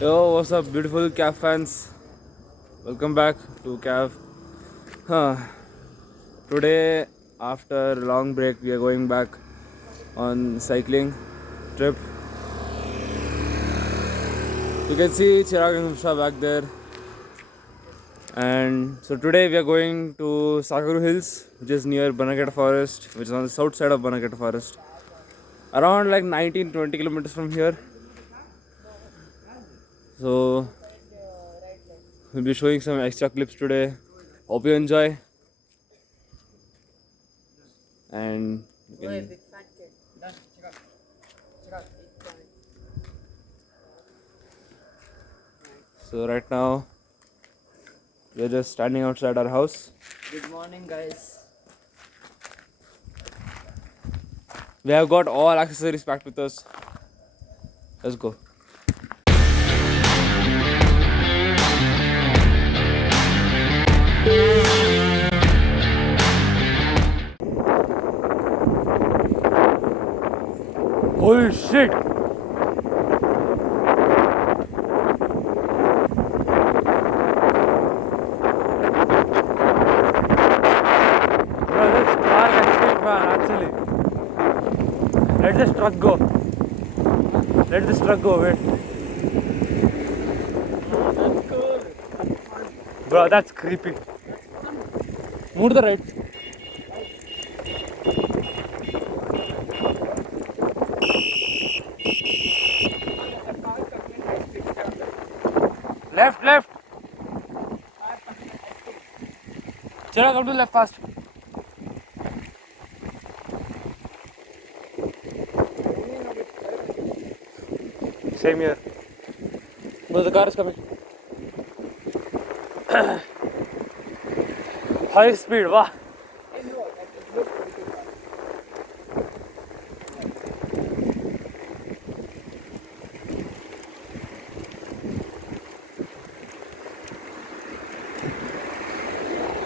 Yo, what's up, beautiful Cav fans? Welcome back to Cav. Huh. Today, after a long break, we are going back on cycling trip. You can see Chiraag and Vishwa back there. And so today we are going to Sagaru Hills, which is near Bannerghatta Forest, which is on the south side of Bannerghatta Forest. Around like 19-20 kilometers from here. So we'll be showing some extra clips today. Hope you enjoy. And you can so right now we are just standing outside our house. Good morning, guys. We have got all accessories packed with us. Let's go. Holy shit! Bro, this car can shit, man, actually. Let this truck go. Let this truck go, wait. That's cool. Bro, that's creepy. Move to the right. Left, left. Chiraag, come to left fast. Same here. Bro, the car is coming. High speed, wow.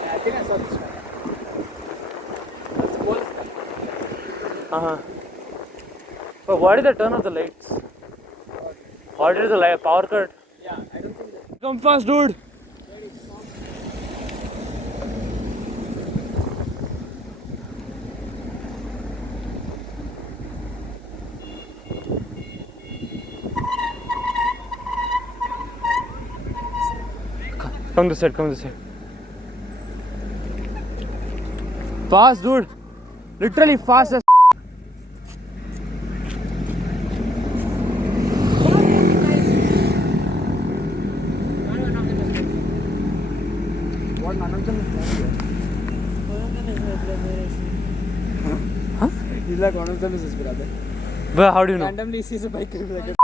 I think I saw this one. That's cool. But why did they turn off the lights? Why did the light power cut? Yeah, I don't think that. Come fast, dude. Come this side, come this side. Fast, dude. Literally fast as. What Nanantan is Huh? He's like one of them is his brother. But how do you know? Randomly he sees a bike and he's like,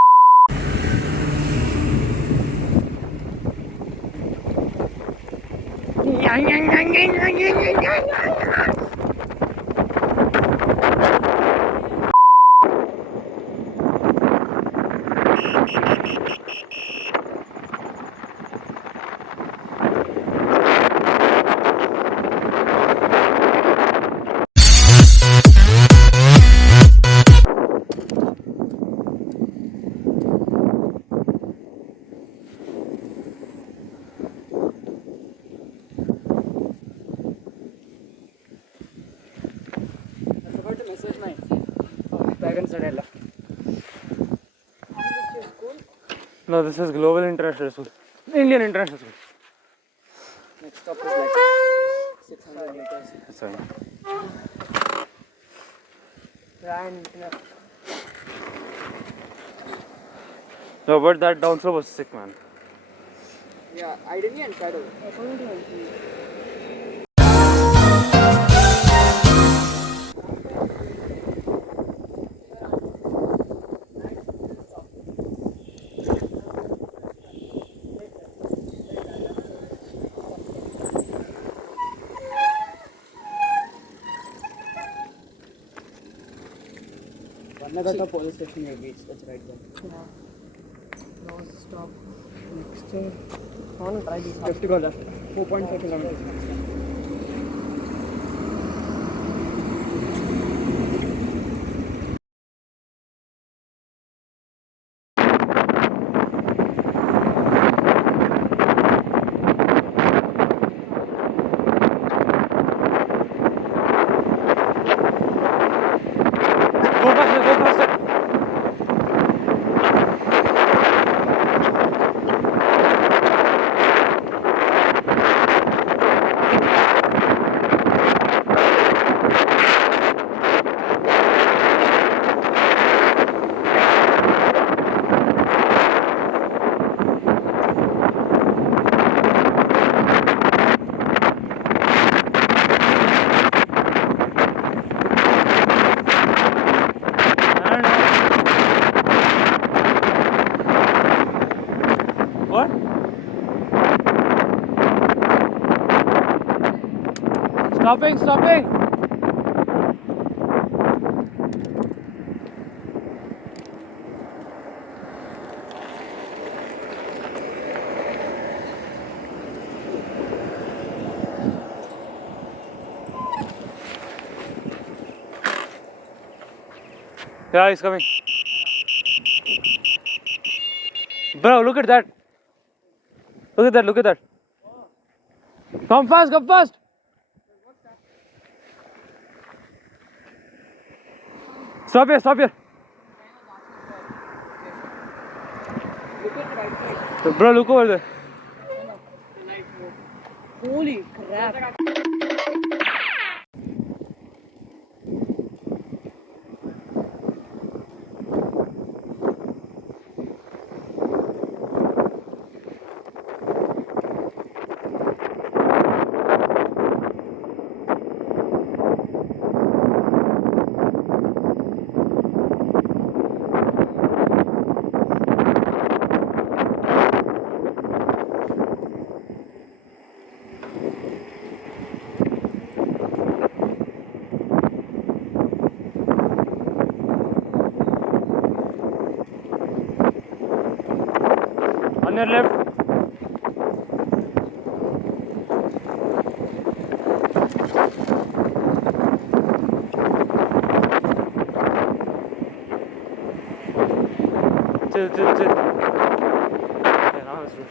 I forgot to message my parents that I left. Is this your school? No, this is Global International School. Indian International School. Next stop is like 600 meters. Sorry. Ryan, No, but that down slope was sick, man. yeah, I didn't even try to. Bannerghatta police station near beach, that's right there. Yeah. Now stop. Next, I want to try this. You have to go left. 4.5 kilometers. What? Stopping! Yeah, he's coming. Bro, look at that. Look at that. Come fast. Stop here. Look at the right side. Bro, look over there. Holy crap. On your left. Chill. Yeah, now it's good.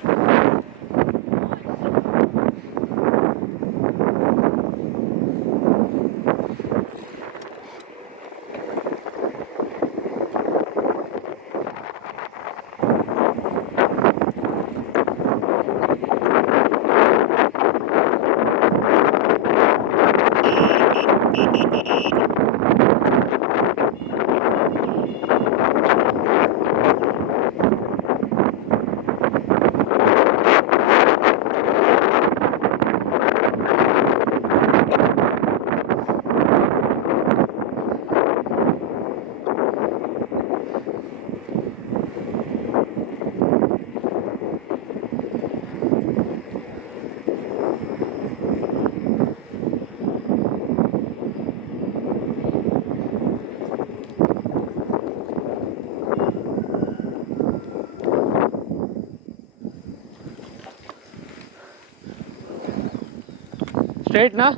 Straight, na?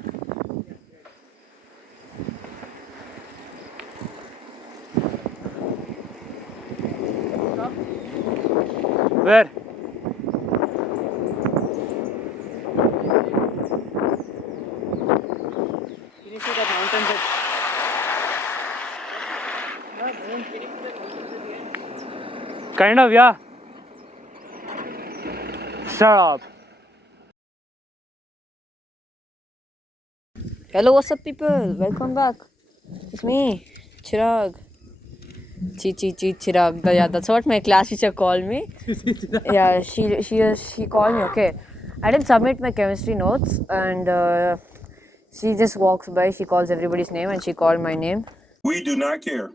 Where? Can you see that mountain set? Kind of, yeah. Shut up. Hello, what's up, people? Welcome back. It's me, Chiraag. Chiraag. Yeah, that's what my class teacher called me. Yeah, she called me. Okay, I didn't submit my chemistry notes, and she just walks by. She calls everybody's name, and she called my name. We do not care.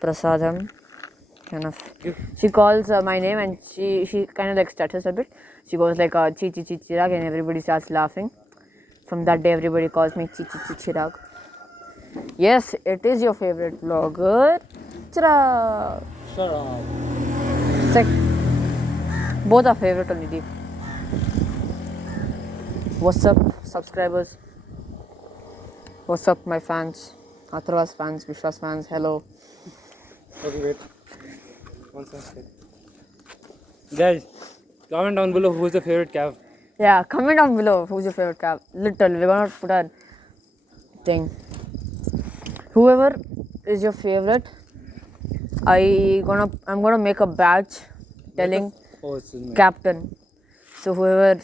Prasadam. Kind of. She calls my name, and she kind of like stutters a bit. She goes like Chiraag, and everybody starts laughing. From that day, everybody calls me Chiraag. Yes, it is your favorite vlogger, Chiraag. Shut up. It's like both are favorite only. Deep. What's up, subscribers? What's up, my fans? Atharva's fans, Vishwa's fans. Hello. Okay, wait. 1 second. Guys, comment down below who's the favorite cab. Yeah, comment down below who's your favorite cab. Literally, we're gonna put a thing. Whoever is your favorite, I'm gonna make a badge telling captain. So whoever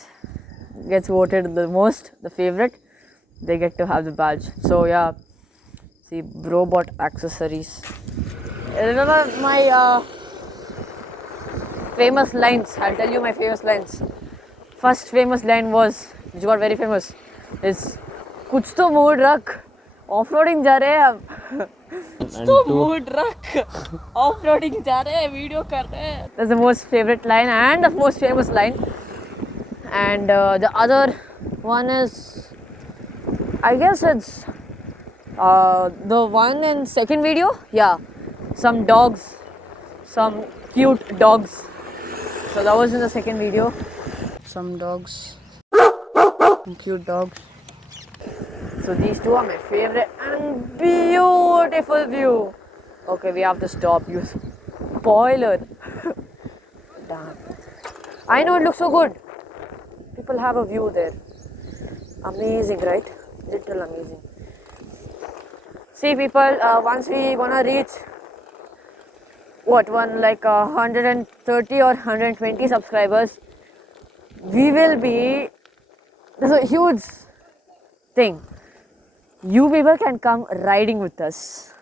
gets voted the most, the favorite, they get to have the badge. So yeah, see, Brobot accessories. Remember my famous lines. I'll tell you my famous lines. First famous line was, which got very famous, is कुछ तो mood रख off roading जा रहे हैं अब and तो 2. mood रख off-roading जा रहे हैं video कर रहे हैं. That's the most favorite line and the most famous line. And the other one is, I guess it's the one in second video. Yeah, some dogs, some cute dogs. So that was in the second video. Some dogs, some cute dogs. So these two are my favorite and beautiful view. Okay, we have to stop. You spoiler. Damn. I know it looks so good. People have a view there. Amazing, right? Literal amazing. See, people, once we gonna reach what, 130 or 120 subscribers, we will be. There's a huge thing. You people can come riding with us.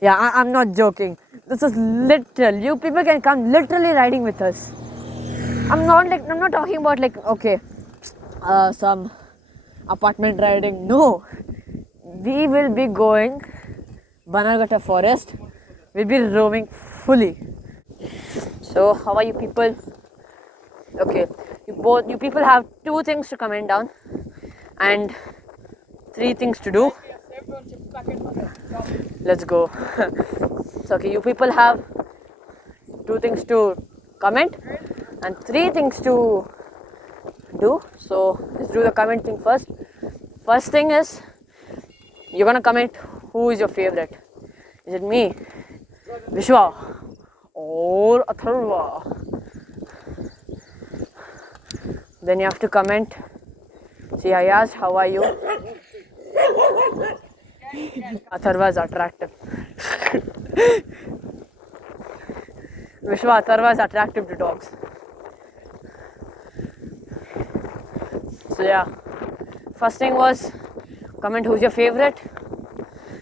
Yeah, I'm not joking. This is literal. You people can come literally riding with us. I'm not talking about some apartment riding. No, we will be going bannerghatta forest. We'll be roaming fully. So how are you people? Okay, you people have 2 things to comment down and 3 things to do. Let's go. So okay, you people have 2 things to comment and 3 things to do. So let's do the comment thing first. First thing is, you're gonna comment who is your favorite. Is it me, Vishwa, or Atharva? Then you have to comment. See, I asked, how are you? Atharva is attractive. Vishwa, Atharva is attractive to dogs. So yeah, first thing was comment who's your favorite,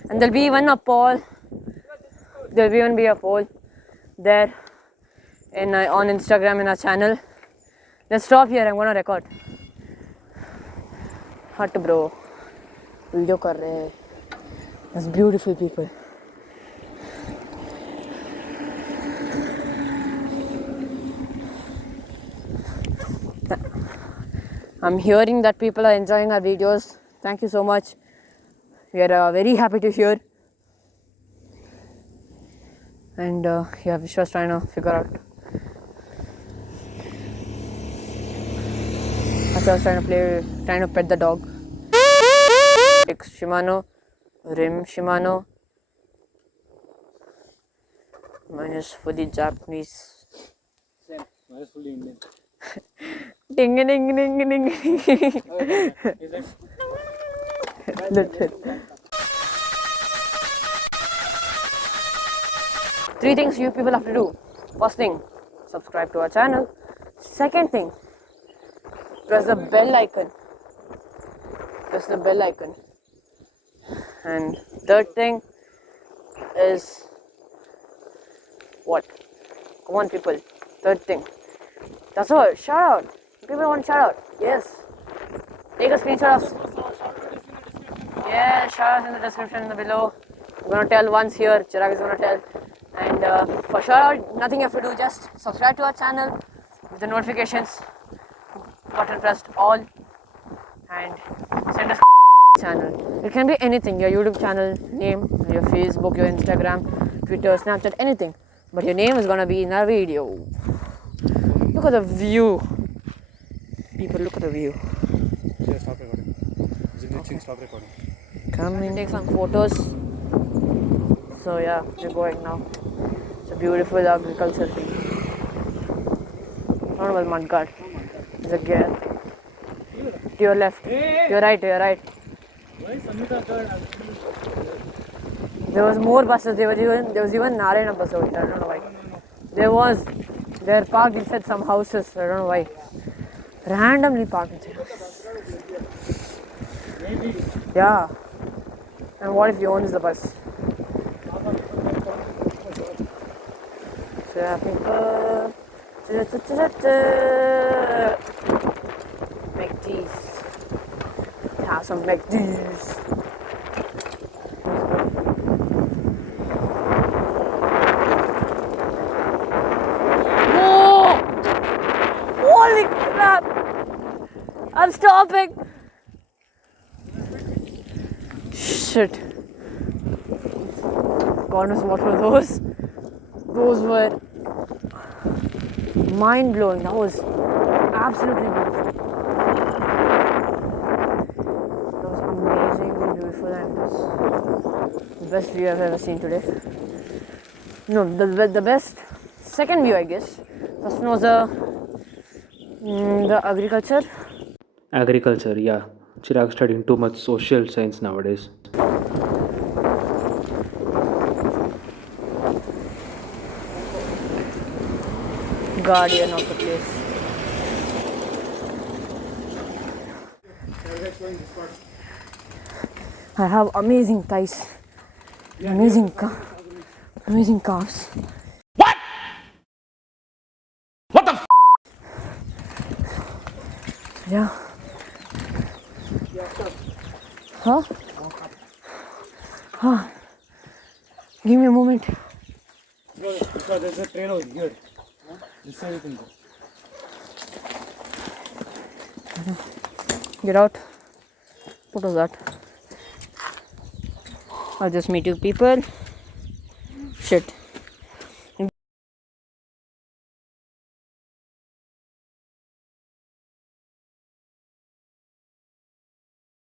and there'll be even a poll. There'll even be a poll there in on Instagram in our channel. Let's stop here. I'm gonna record. Hut bro, video kar rahe hai. That's beautiful people. I'm hearing that people are enjoying our videos. Thank you so much. We are very happy to hear. And yeah, Vishwa's trying to figure out. I was trying to pet the dog. Shimano, Rim Shimano. Mine is fully Japanese. Same. Mine is fully Indian. Ding ding ding ding ding. Three things you people have to do. First thing, subscribe to our channel. Second thing, press the bell icon. Press the bell icon. And third thing is what? Come on, people. Third thing. That's all. Shout out. People want shout out. Yes. Take a screenshot of. Yeah, shout out in the description below. I'm gonna tell once here. Chiraag is gonna tell. And for shout out, nothing you have to do. Just subscribe to our channel with the notifications button pressed all, and send us channel. It can be anything. Your YouTube channel name, your Facebook, your Instagram, Twitter, Snapchat, anything. But your name is gonna be in our video. Look at the view. People, look at the view. Yeah, stop recording. Okay. Stop recording. Coming. Take some photos. So yeah, we're going now. It's a beautiful agriculture thing. Not about mudguard. There's a gear. To your left. To your right, to your right. There was more buses. There was even Narayana bus over here. I don't know why. They're parked inside some houses. I don't know why. Randomly parked inside. Yeah. And what if he owns the bus? So yeah, people. McD's. Have some McD's. I'm stopping. Shit. Goodness, what were those? Those were mind blowing. That was absolutely beautiful. That was amazingly beautiful, and it was the best view I've ever seen today. No, the best second view, I guess. First one was the agriculture. Agriculture, yeah. Chiraag studying too much social science nowadays. Guardian of the place. I have amazing thighs, amazing calves. What the Yeah. Huh? Huh. Give me a moment. Because there's a train over here. This side you can go. Get out. What was that? I'll just meet you people. Shit.